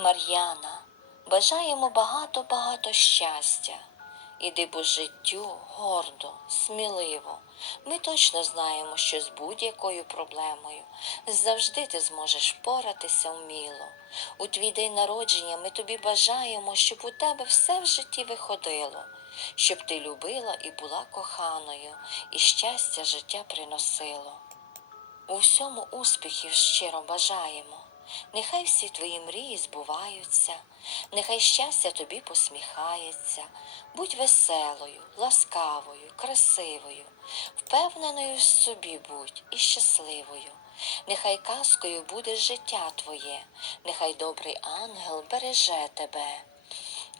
Мар'яна, бажаємо багато-багато щастя. Іди по життю гордо, сміливо. Ми точно знаємо, що з будь-якою проблемою завжди ти зможеш впоратися вміло. У твій день народження ми тобі бажаємо, щоб у тебе все в житті виходило, щоб ти любила і була коханою, і щастя життя приносило. У всьому успіхів щиро бажаємо. Нехай всі твої мрії збуваються, нехай щастя тобі посміхається. Будь веселою, ласкавою, красивою, впевненою в собі будь і щасливою. Нехай казкою буде життя твоє, нехай добрий ангел береже тебе.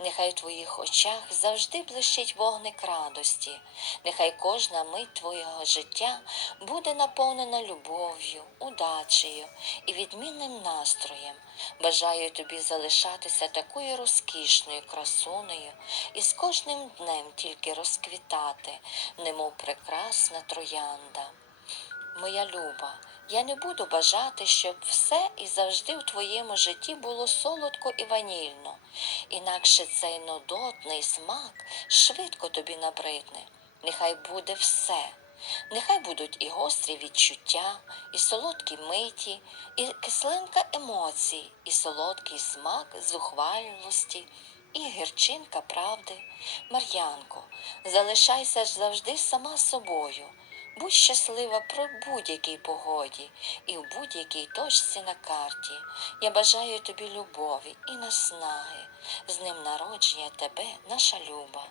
Нехай в твоїх очах завжди блищить вогник радості, нехай кожна мить твого життя буде наповнена любов'ю, удачею і відмінним настроєм. Бажаю тобі залишатися такою розкішною красунею і з кожним днем тільки розквітати, немов прекрасна троянда. Моя люба, я не буду бажати, щоб все і завжди в твоєму житті було солодко і ванільно, інакше цей нудотний смак швидко тобі набридне. Нехай буде все. Нехай будуть і гострі відчуття, і солодкі миті, і кислинка емоцій, і солодкий смак зухвалості, і гірчинка правди. Мар'янко, залишайся ж завжди сама собою. Будь щаслива при будь-якій погоді і в будь-якій точці на карті. Я бажаю тобі любові і наснаги. З ним народження тебе, наша люба.